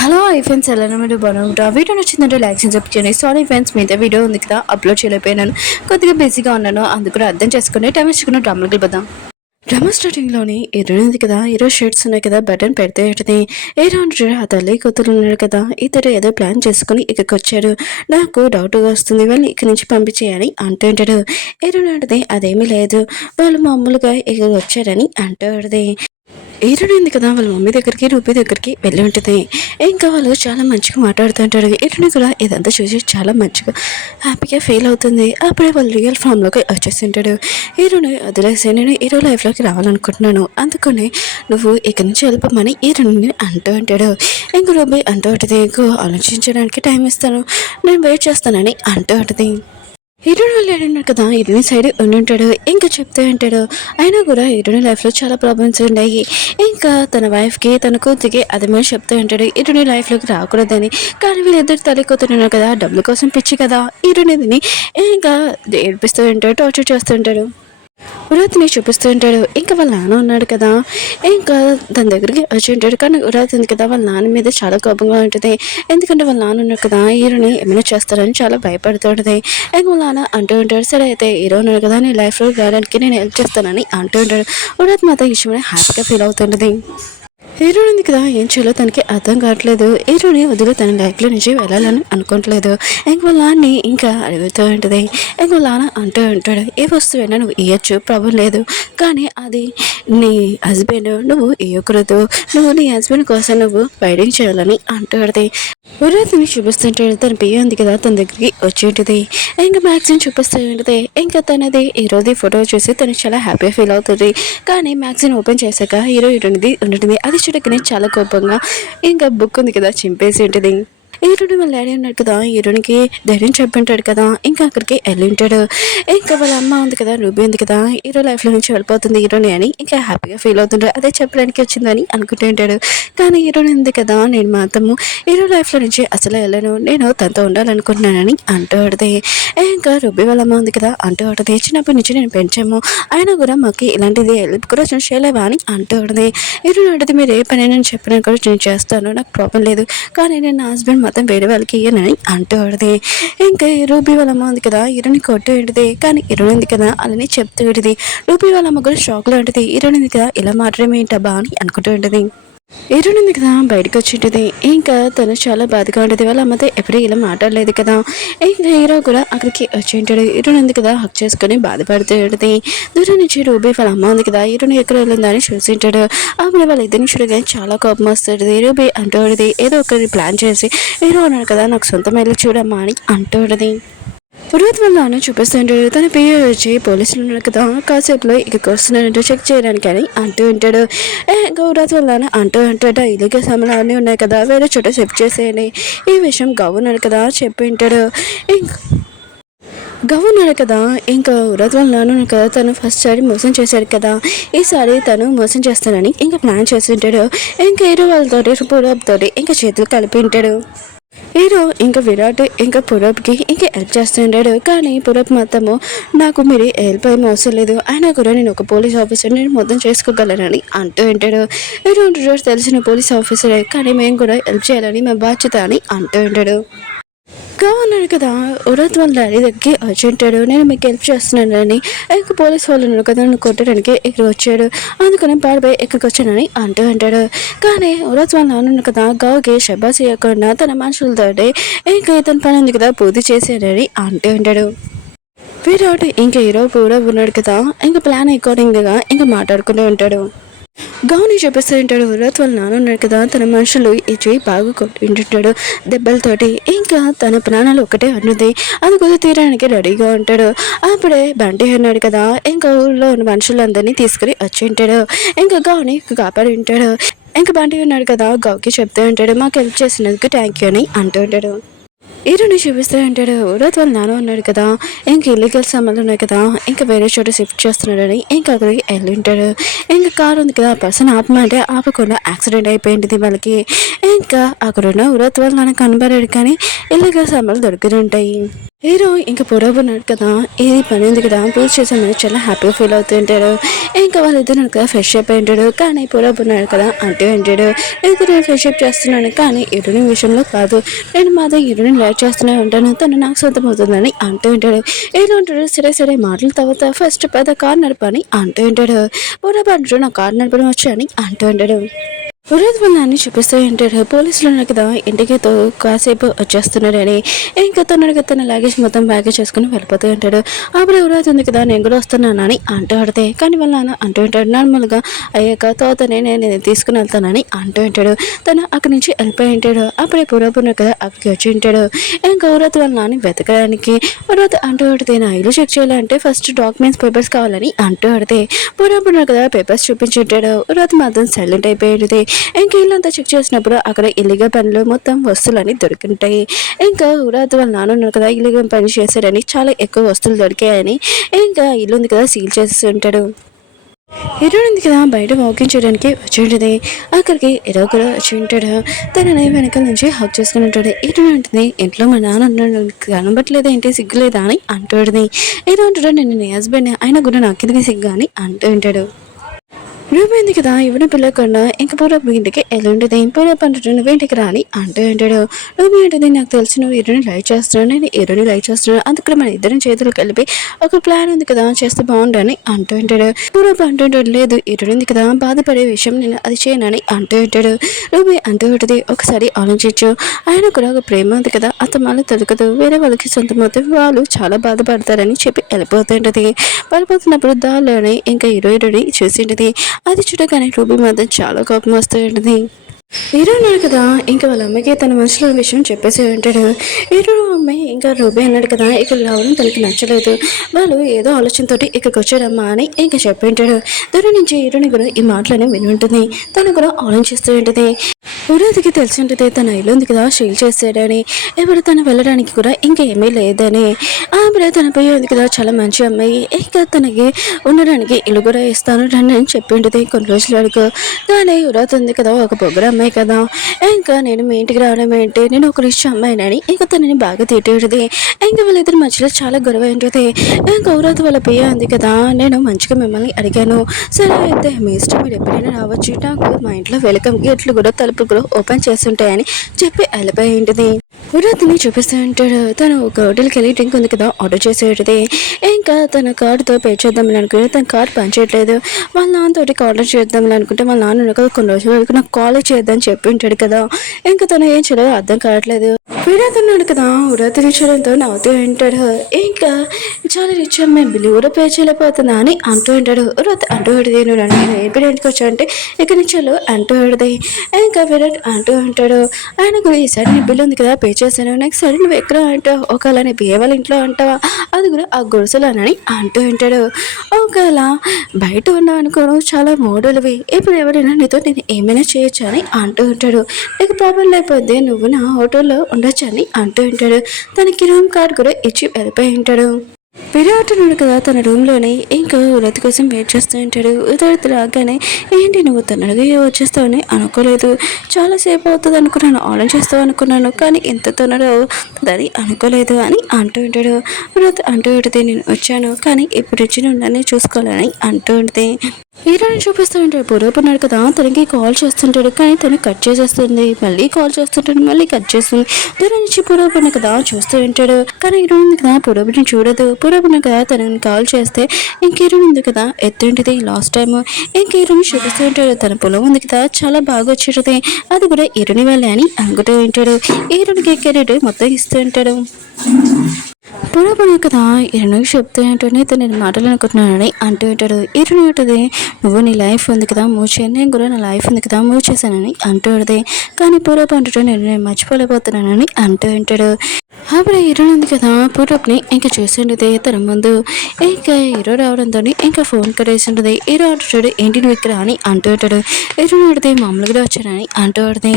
Hello friends ఎలా మీరు బాగుంటా వీడియో నచ్చిందంటే లైక్ చేయండి. సారీ ఫ్రెండ్స్ మీద వీడియో ఉంది కదా అప్లోడ్ చేయలేకపోయినాను, కొద్దిగా బిజీగా ఉన్నాను, అందుకు అర్థం చేసుకుని టైం ఇచ్చుకున్న డ్రామాకి వెళ్ళిపోదాం. డ్రామా స్టార్టింగ్లోని ఎదురుంది కదా, ఈరోజు షర్ట్స్ ఉన్నాయి కదా, బటన్ పెడితే ఏంటిది ఏదో ఆ తల్లి కూతురు ఉన్నాడు కదా, ఇతడు ఏదో ప్లాన్ చేసుకుని ఇక్కడికి వచ్చాడు. నాకు డౌట్ వస్తుంది, వాళ్ళని ఇక్కడి నుంచి పంపించేయాలి అంటూ ఉంటాడు. ఏదో అదేమీ లేదు, వాళ్ళు మామూలుగా ఇక్కడ వచ్చారని అంటూ ఉంటుంది. ఏరుడైంది కదా వాళ్ళ మమ్మీ దగ్గరికి రూపీ దగ్గరికి వెళ్ళి ఉంటుంది. ఇంకా వాళ్ళు చాలా మంచిగా మాట్లాడుతుంటారు. ఏరుని కూడా ఇదంతా చూసి చాలా మంచిగా హ్యాపీగా ఫీల్ అవుతుంది. అప్పుడే వాళ్ళు రియల్ ఫామ్లోకి వచ్చేసింటాడు. హీరోని వదిలేసి నేను హీరో లైఫ్లోకి రావాలనుకుంటున్నాను, అందుకని నువ్వు ఇక్కడి నుంచి వెళ్ళిపోమని హీరోని అంటూ ఉంటాడు. ఇంక రూపీ అంటూ ఉంటుంది, ఇంకో ఆలోచించడానికి టైం ఇస్తాను, నేను వెయిట్ చేస్తానని అంటూ ఉంటుంది. హీరోని వాళ్ళు ఏడున్నారు కదా, హీరోని సైడ్ ఉండి ఇంకా చెప్తూ ఉంటాడు. అయినా కూడా హీరోని లైఫ్లో చాలా ప్రాబ్లమ్స్ ఉన్నాయి. ఇంకా తన వైఫ్కి తన కూతురికి అది మీద చెప్తూ ఉంటాడు హీరోని లైఫ్లోకి రాకూడదని. కానీ వీళ్ళిద్దరు తల్లి కూతురున్నారు కదా, డబ్బుల కోసం పిచ్చి కదా హీరోని ఇంకా ఏడిపిస్తూ ఉంటాడు, టార్చర్ చేస్తూ ఉంటాడు. ఉరాతిని చూపిస్తూ ఉంటాడు. ఇంకా వాళ్ళ నాన్న ఉన్నాడు కదా, ఇంకా తన దగ్గరికి వచ్చి ఉంటాడు. కానీ ఉరాతి ఉంది కదా, వాళ్ళ నాన్న మీద చాలా కోపంగా ఉంటుంది. ఎందుకంటే వాళ్ళ నాన్న ఉన్నాడు కదా, హీరోని ఏమైనా చేస్తారని చాలా భయపడుతుంటుంది. ఇంకా వాళ్ళ నాన్న అంటూ ఉంటాడు, సరే అయితే హీరో ఉన్నాడు కదా, నీ లైఫ్లో రావడానికి నేను హెల్ప్ చేస్తానని అంటూ ఉంటాడు. ఉరాతి మాత్రం ఈ విషయమే హ్యాపీగా ఫీల్ అవుతుంటుంది. హీరో ఉంది కదా, ఏం చేయాలో తనకి అర్థం కావట్లేదు. హీరోని వదిలి తన లైఫ్లో నుంచి వెళ్ళాలని అనుకోవట్లేదు. ఇంక వాళ్ళ నాన్ని ఇంకా అడుగుతూ ఉంటుంది. ఇంక వాళ్ళ నాన్న అంటూ ఉంటాడు, ఏ వస్తువైనా నువ్వు ఇవ్వచ్చు, ప్రాబ్లం లేదు, కానీ అది నీ హస్బెండ్, నువ్వు ఇవ్వకూడదు, నువ్వు నీ హస్బెండ్ కోసం నువ్వు ఫైటింగ్ చేయాలని అంటూ ఉంటుంది. ఉరాతిని చూపిస్తుంటాడు. తన పియ్య ఉంది కదా, తన దగ్గరికి వచ్చి ఉంటుంది. ఇంకా మ్యాక్సిన్ చూపిస్తూ ఉంటుంది. ఇంకా తనది ఈరోజు ఫోటో చూసి తను చాలా హ్యాపీగా ఫీల్ అవుతుంది. కానీ మ్యాక్సిన్ ఓపెన్ చేశాక హీరో హీరోనిది ఉంటుంది. అది చూడకనే చాలా కోపంగా ఇంకా బుక్ ఉంది కదా చింపేసి ఉంటుంది. హీరోని వాళ్ళ డాడీ ఉన్నాడు కదా, హీరోనికి ధైర్యం చెప్పింటాడు కదా, ఇంకా అక్కడికి వెళ్ళి ఉంటాడు. ఇంకా వాళ్ళ అమ్మ ఉంది కదా, రూబీ ఉంది కదా, హీరో లైఫ్లో నుంచి వెళ్ళిపోతుంది హీరోని అని ఇంకా హ్యాపీగా ఫీల్ అవుతుంటాడు. అదే చెప్పడానికి వచ్చిందని అనుకుంటూ ఉంటాడు. కానీ హీరోని ఉంది కదా, నేను మాత్రము హీరో లైఫ్లో నుంచి అసలు వెళ్ళను, నేను తనతో ఉండాలనుకుంటున్నానని అంటూ ఉంటుంది. ఇంకా రూబీ వాళ్ళ అమ్మ ఉంది కదా, అంటూ ఉంటుంది, చిన్నప్పటి నుంచి నేను పెంచాము, అయినా కూడా మాకు ఇలాంటిది హెల్ప్ కూడా చేయలేవా అని అంటూ ఉంటుంది. హీరోని ఉంటుంది, మీరు ఏ పని నేను చెప్పినా కూడా నేను చేస్తాను, నాకు ప్రాబ్లం లేదు, కానీ నేను నా హస్బెండ్ మొత్తం వేరే వాళ్ళకి ఇయ్యనని అంటూ ఉంటుంది. ఇంకా రూబీ వాళ్ళ అమ్మ ఉంది కదా, హీరోని కొట్టు ఉంటుంది. కానీ హీరోని ఉంది కదా అలానే చెప్తూ ఉంటుంది. రూబీ వాళ్ళ అమ్మ కూడా షాక్లో ఉంటుంది. హీరోని ఉంది కదా ఇలా మాట్లాడమే ఏంటబ్బా అని అనుకుంటూ ఉంటుంది. హీరోని ఉంది కదా బయటకు వచ్చి ఉంటుంది. ఇంకా తను చాలా బాధగా ఉంటుంది. వాళ్ళ అమ్మతో ఎప్పుడూ ఇలా మాట్లాడలేదు కదా. ఇంకా హీరో కూడా అక్కడికి వచ్చి ఉంటాడు. హీరోని ఉంది కదా హక్ చేసుకుని బాధపడుతూ ఉంటుంది. దూరం నుంచి రూబీ వాళ్ళ అమ్మ ఉంది కదా, హీరోని ఎక్కడ వెళ్ళిందని చూసి ఉంటాడు. అప్పుడు వాళ్ళ ఇద్దరిని చూడగానే చాలా కోపం వస్తుంది. రూబీ అంటూ ఉంటుంది, ఏదో ఒకటి ప్లాన్ చేసి హీరో అన్నాడు కదా నాకు సొంతం వెళ్ళి చూడమ్మా అని అంటూ ఉంటుంది. ఉర్వత్ వాళ్ళ నాన్న చూపిస్తుంటాడు. తన పేరు వచ్చి పోలీసులు ఉన్నారు కదా, కాసేపులో ఇక్కడికి వస్తున్నారంటే చెక్ చేయడానికి అని అంటూ ఉంటాడు. ఉర్వత్ వాళ్ళ నాన్న అంటూ ఉంటాడు, ఇలాగే సామాన్లు అన్నీ ఉన్నాయి కదా, వేరే చోట షిఫ్ట్ చేసేయండి, ఈ విషయం గవర్నర్ కదా చెప్పి ఉంటాడు. గవర్నర్ కదా, ఇంకా ఉర్వత్ వాళ్ళ నాన్న కదా, తను ఫస్ట్ సారి మోసం చేశాడు కదా, ఈసారి తను మోసం చేస్తానని ఇంకా ప్లాన్ చేసి ఉంటాడు. ఇంకా హీరో వాళ్ళతో పూరబ్ తోటి ఇంకా చేతులు కలిపి ఉంటాడు. హీరో ఇంకా విరాట్ ఇంకా పురబ్కి ఇంకా హెల్ప్ చేస్తుంటాడు. కానీ పురబ్ మాత్రము నాకు మీరు హెల్ప్ ఏమీ అవసరం లేదు, అయినా కూడా నేను ఒక పోలీస్ ఆఫీసర్, నేను మొత్తం చేసుకోగలనని అంటూ ఉంటాడు. హీరో తెలిసిన పోలీస్ ఆఫీసరే, కానీ మేము కూడా హెల్ప్ చేయాలని మా బాధ్యత అని అంటూ ఉంటాడు. గవర్నర్ కదా ఉరత్ వాళ్ళ డాడీ దగ్గరికి వచ్చి ఉంటాడు. నేను మీకు హెల్ప్ చేస్తున్నానని. ఇంకా పోలీస్ వాళ్ళు ఉన్నారు కదా, నన్ను కొట్టడానికి ఇక్కడ వచ్చాడు, అందుకని పాడిపోయి ఇక్కడికి వచ్చానని అంటూ ఉంటాడు. కానీ ఉరత్ వాళ్ళ నాన్న కదా గావుకి షబాస్ చేయకుండా తన మనుషులతోటి ఇంకా ఇతని పని ఉంది కదా పూర్తి చేశాడని అంటూ ఉంటాడు. విరాట్ ఇంకా హీరో కూడా ఉన్నాడు కదా, ఇంకా ప్లాన్ అకార్డింగ్గా ఇంకా మాట్లాడుకుంటూ ఉంటాడు. గౌని చూపిస్తూ ఉంటాడు. ఉర్వత్ వాళ్ళ నాన్న ఉన్నాడు కదా, తన మనుషులు ఈ చేయి బాగా కొట్టింటుంటాడు దెబ్బలతోటి. ఇంకా తన ప్రాణాలు ఒకటే ఉన్నది, అది కుదిరి తీయడానికి రెడీగా ఉంటాడు. అప్పుడే బంటి అన్నాడు కదా, ఇంకా ఊళ్ళో ఉన్న మనుషులందరినీ తీసుకుని వచ్చి ఉంటాడు. ఇంకా గౌని కాపాడి ఉంటాడు. ఇంకా బంటి ఉన్నాడు కదా, గౌకి చెప్తూ ఉంటాడు, మాకు హెల్ప్ చేసినందుకు థ్యాంక్ యూ అని అంటూ ఉంటాడు. హీరోని చూపిస్తూ ఉంటాడు. ఉరత్ వాళ్ళ నాన్న ఉన్నాడు కదా, ఇంక ఇల్లీగల్ సామాన్లు ఉన్నాయి కదా, ఇంకా వేరే చోట షిఫ్ట్ చేస్తున్నాడని ఇంకా అక్కడికి వెళ్ళి ఉంటాడు. ఇంకా కారు ఉంది కదా, ఆ పర్సన్ ఆపమంటే ఆపకుండా యాక్సిడెంట్ అయిపోయింది వాళ్ళకి. ఇంకా అక్కడున్న ఉరత్ వాళ్ళ నాన్న కనబడాడు, కానీ ఇల్లీగల్ సామాన్లు దొరుకుతుంటాయి. హీరో ఇంకా పొడవు ఉన్నాడు కదా, ఇది పని ఉంది కదా, పూజ చేసామని చాలా హ్యాపీగా ఫీల్ అవుతూ ఉంటాడు. ఇంకా వాళ్ళిద్దరు కదా ఫ్రెష్ అప్ అయి ఉంటాడు. కానీ పొడవు ఉన్నాడు కదా అంటూ ఉంటాడు, ఇది నేను ఫ్రెష్ అప్ చేస్తున్నాను కానీ ఇరుని విషయంలో కాదు, నేను మాతో ఇరుని లైట్ చేస్తూనే ఉంటాను, తను నాకు సొంతం అవుతుందని అంటూ ఉంటాడు. ఏదో ఉంటాడు, సరే సరే మాటలు తర్వాత ఫస్ట్ పెద్ద కార్ నడపని అంటూ ఉంటాడు. పొడవు అంటాడు, నా కార్ నడపడం వచ్చా అని అంటూ ఉంటాడు. ఉరేద్ వాళ్ళ అన్ని చూపిస్తూ ఉంటాడు. పోలీసులు ఉన్నారు కదా ఇంటికి కాసేపు వచ్చేస్తున్నాడని, ఇంకా తన లగేజ్ మొత్తం బ్యాగేజ్ చేసుకుని వెళ్ళిపోతూ ఉంటాడు. అప్పుడు ఉరేద్ ఉంది కదా, నేను కూడా వస్తున్నాను అని అంటూ ఆడితే, కానీ వాళ్ళ నాన్న అంటూ ఉంటాడు, నార్మల్గా అయ్యాక తోతనే నేను తీసుకుని వెళ్తానని అంటూ ఉంటాడు. తను అక్కడి నుంచి వెళ్ళిపోయి ఉంటాడు. అప్పుడే పురాపున్నారు కదా అక్కడికి వచ్చి ఉంటాడు. ఇంకా ఉరేద్ వాళ్ళ నాన్న వెతకడానికి ఉరేద్ అంటూ ఆడితే, నా ఇల్లు చెక్ చేయాలంటే ఫస్ట్ డాక్యుమెంట్స్ పేపర్స్ కావాలని అంటూ ఆడితే, పురాపున్నారు కదా పేపర్స్ చూపించుంటాడు. ఉరేద్ మాత్రం సైలెంట్ అయిపోయింది. ఇంకా ఇల్లంతా చెక్ చేసినప్పుడు అక్కడ ఇల్లీగల్ పనులు మొత్తం వస్తువులని దొరుకుంటాయి. ఇంకా ఉరాద్ వాళ్ళ నాన్న ఉన్నారు కదా, ఇల్లీగల్ పని చేశారని చాలా ఎక్కువ వస్తువులు దొరికాయని ఇంకా ఇల్లు ఉంది కదా సీల్ చేసి ఉంటాడు. హీరోయిన్ ఉంది కదా బయట వాకింగ్ చేయడానికి వచ్చి ఉంటుంది. అక్కడికి హీరో కూడా వచ్చి ఉంటాడు. తనని వెనకాల నుంచి హక్ చేసుకుని ఉంటాడు. హీరోయిన్ ఉంటుంది, ఇంట్లో మా నాన్న అన్నాడు కనబట్టలేదు ఏంటి సిగ్గులేదా అని అంటూ ఉంటుంది. హీరో అంటాడు, నేను నీ హస్బెండ్ అయినా కూడా నాకు సిగ్గు అని అంటూ ఉంటాడు. రూపైంది కదా ఇవ్వడం పిల్లకుండా ఇంక పూరపు ఇంటికి ఎల్లుండేది, పూరపు అంటాడు నువ్వు ఇంటికి రాని అంటూ ఉంటాడు. రూపి ఏంటిది, నాకు తెలిసి నువ్వు ఇరుని లైక్ చేస్తున్నావు, నేను ఇరుని లైక్ చేస్తున్నాను, అందుకని మన ఇద్దరం చేతులు కలిపి ఒక ప్లాన్ ఉంది కదా చేస్తే బాగుండని అంటూ ఉంటాడు. పూరపు అంటుంటాడు, లేదు ఇరుంది కదా బాధపడే విషయం నేను అది చేయనని అంటూ ఉంటాడు. రూపి అంటూ ఉంటుంది, ఒకసారి ఆలోచించు, ఆయన కూడా ఒక ప్రేమ ఉంది కదా అతను మళ్ళీ తొలగదు, వేరే వాళ్ళకి సొంతమవుతే వాళ్ళు చాలా బాధపడతారని చెప్పి వెళ్ళిపోతుంటది. వెళ్ళిపోతున్నప్పుడు దారిలోనే ఇంకా హీరోయిన్ చూసింటది. అది చూడగానే రూబీ మాత్రం చాలా కోపం వస్తూ ఉంటుంది. హీరో అన్నాడు కదా ఇంకా వాళ్ళ అమ్మకి తన మనసులో విషయం చెప్పేసి ఉంటాడు. హీరో అమ్మాయి ఇంకా రూబీ అన్నాడు కదా ఇక్కడ రావడం తనకి నచ్చలేదు, వాళ్ళు ఏదో ఆలోచనతో ఇక్కడికి వచ్చారమ్మా అని ఇంకా చెప్పి ఉంటాడు. దూరం నుంచి హీరోని కూడా ఈ మాటలని విని ఉంటుంది. తను కూడా ఆలోచిస్తూ ఉంటుంది. ఊరాదికి తెలిసి ఉంటుంది తన ఇల్లు ఉంది కదా షీల్ చేసాడని, ఇప్పుడు తను వెళ్ళడానికి కూడా ఇంకా ఏమీ లేదని. ఆమె తన పోయి ఉంది కదా చాలా మంచి అమ్మాయి, ఇంకా తనకి ఉండడానికి ఇల్లు కూడా ఇస్తాను రండి అని చెప్పి ఉంటుంది కొన్ని రోజుల వరకు. కానీ ఊరాది ఉంది కదా ఒక పొగరు అమ్మాయి కదా, ఇంకా నేను మీ ఇంటికి రావడం ఏంటి, నేను ఒక రిచ్ అమ్మాయినని ఇంకా తనని బాగా తిట్టేది. ఇంకా వాళ్ళిద్దరి మధ్యలో చాలా గొడవ ఉంటుంది. ఇంకా ఊరాది వాళ్ళ పియ్య ఉంది కదా, నేను మంచిగా మిమ్మల్ని అడిగాను, సరే అయితే మీ ఇష్టం మీరు ఎప్పుడైనా రావచ్చు, నాకు మా ఇంట్లో వెల్కమ్ గేట్లు కూడా తలుపులు కూడా ఓపెన్ చేస్తుంటాయని చెప్పి వెళ్ళిపోయి ఉంటుంది. ఊరాతిని చూపిస్తూ ఉంటాడు. తను ఒక హోటల్కి వెళ్ళి డ్రింక్ ఉంది కదా ఆర్డర్ చేసేది. ఇంకా తన కార్డుతో పే చేద్దామని అనుకుంటే తన కార్డు పనిచేయట్లేదు. వాళ్ళ నాన్నతోటి ఆర్డర్ చేద్దామని అనుకుంటే వాళ్ళ నాన్న కదా కొన్ని రోజుల వరకు నాకు కాలేజ్ చేద్దామని చెప్పి ఉంటాడు కదా. ఇంకా తను ఏం చేయాలో అర్థం కావట్లేదు. వీడతున్నాడు కదా ఉరాతి విషయంతో నవ్వుతూ ఉంటాడు. ఇంకా చాలా రిచ్ అమ్మాయి బిల్లు కూడా పే చేయలేకపోతున్నా అని అంటూ ఉంటాడు. ఉరాతి అంటూ ఉంటుంది, నేను ఎప్పుడు ఇంటికి వచ్చా అంటే ఇక్కడ నుంచి అంటూ ఉంటుంది. ఇంకా విరాట్ అంటూ ఉంటాడు, ఆయన కూడా ఈసారి నీ బిల్లు ఉంది కదా పే చేశాను, నెక్స్ట్ సరే నువ్వు ఎక్కడ అంటావు, ఒకవేళ నీ బియ్య వాళ్ళ ఇంట్లో అంటావా, అది కూడా ఆ గుడిసెలోనని అంటూ ఉంటాడు. ఒకవేళ బయట ఉన్నావు అనుకోవడం చాలా మోడల్వి, ఇప్పుడు ఎవరైనా నీతో నేను ఏమైనా చేయొచ్చు అని అంటూ ఉంటాడు. నీకు ప్రాబ్లం లేకపోతే నువ్వు నా హోటల్లో ఉండొచ్చు అని అంటూ ఉంటాడు. తనకి రూమ్ కార్డ్ కూడా ఇచ్చి వెళ్ళిపోయి ఉంటాడు. విరాట్ ఉన్నాడు కదా తన రూమ్లోనే ఇంకా ఉరత్ కోసం వెయిట్ చేస్తూ ఉంటాడు. ఉదరత్ రాగానే ఏంటి నువ్వు తొందరగా వచ్చేస్తావని అనుకోలేదు, చాలాసేపు అవుతుంది అనుకున్నాను, ఆర్డర్ చేస్తావు అనుకున్నాను, కానీ ఇంత తొందరగా అవుతుందని అనుకోలేదు అని అంటూ ఉంటాడు. ఉరత్ అంటూ ఉంటుంది, నేను వచ్చాను కానీ ఇప్పుడు ఇచ్చిన ఉండాలని చూసుకోవాలని అంటూ ఉంటుంది. హీరోని చూపిస్తూ ఉంటాడు. పూర్వపు ఉన్నాడు కదా తనకి కాల్ చేస్తుంటాడు కానీ తను కట్ చేసేస్తుంది, మళ్ళీ కాల్ చేస్తుంటాడు మళ్ళీ కట్ చేస్తుంది. దూరం నుంచి పూర్వపు ఉన్న కదా చూస్తూ ఉంటాడు కానీ హీరో ఉంది కదా పూర్వపుని చూడదు. పూర్వపు ఉన్న కదా తనని కాల్ చేస్తే ఇంక హీరో ఉంది కదా ఎత్తుంటుంది లాస్ట్ టైం. ఇంక హీరోని చూపిస్తూ ఉంటాడు. తన పొలం ఉంది కదా చాలా బాగా వచ్చేటది, అది కూడా హీరోని వాళ్ళే అని అనుకుంటూ ఉంటాడు. హీరోనికి కెరీర్ మొత్తం ఇస్తూ ఉంటాడు. పొడపడి కదా ఇరునికి చెప్తూ ఏంటని నేను మాటలు అనుకుంటున్నానని అంటూ ఉంటాడు. ఇరుని ఉంటుంది, నువ్వు నీ లైఫ్ ఉంది కదా మూవ్ చేయండి, నేను కూడా నా లైఫ్ ఉంది కదా మూవ్ చేశానని అంటూ ఉంటుంది. కానీ పూర్వపు అంటుంటే నేను మర్చిపోలేకపోతున్నానని అంటూ ఉంటాడు. అప్పుడు హీరో ఉంది కదా పూర్వప్ని ఇంకా చూసిండేది తన ముందు. ఇంకా హీరో రావడంతో ఇంకా ఫోన్ కట్టేసి ఉంటుంది. హీరో అంటాడు, ఏంటి నువ్వు ఇక్కడ అని అంటూ ఉంటాడు. హీరో అడితే మామూలుగా వచ్చానని అంటూ ఉంటుంది.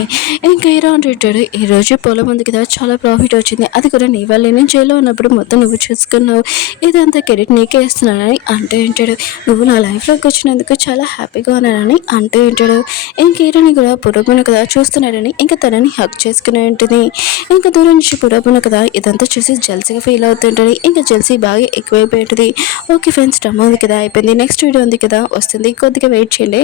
ఇంకా హీరో అంటుంటాడు, ఈరోజు పొలం ఉంది కదా చాలా ప్రాఫిట్ వచ్చింది, అది కూడా నీ వల్ల నేను జైల్లో ఉన్నప్పుడు మొత్తం నువ్వు చూసుకున్నావు, ఇదంతా క్రెడిట్ నీకే ఇస్తున్నానని అంటూ ఉంటాడు. నువ్వు నా లైఫ్లోకి వచ్చినందుకు చాలా హ్యాపీగా ఉన్నానని అంటూ ఉంటాడు. ఇంక హీరోని కూడా పురోపున కదా చూస్తున్నాడని ఇంకా తనని హక్ చేసుకుని ఉంటుంది. ఇంకా దూరం నుంచి పురోపున కదా ఇదంతా చూసి జెల్సీగా ఫీల్ అవుతుంటుంది. ఇంకా జెల్సీ బాగా ఎక్కువైపోయి ఉంటుంది. ఓకే ఫ్రెండ్స్, డ్రామా ఉంది కదా అయిపోయింది. నెక్స్ట్ వీడియో ఉంది కదా వస్తుంది, కొద్దిగా వెయిట్ చేయండి.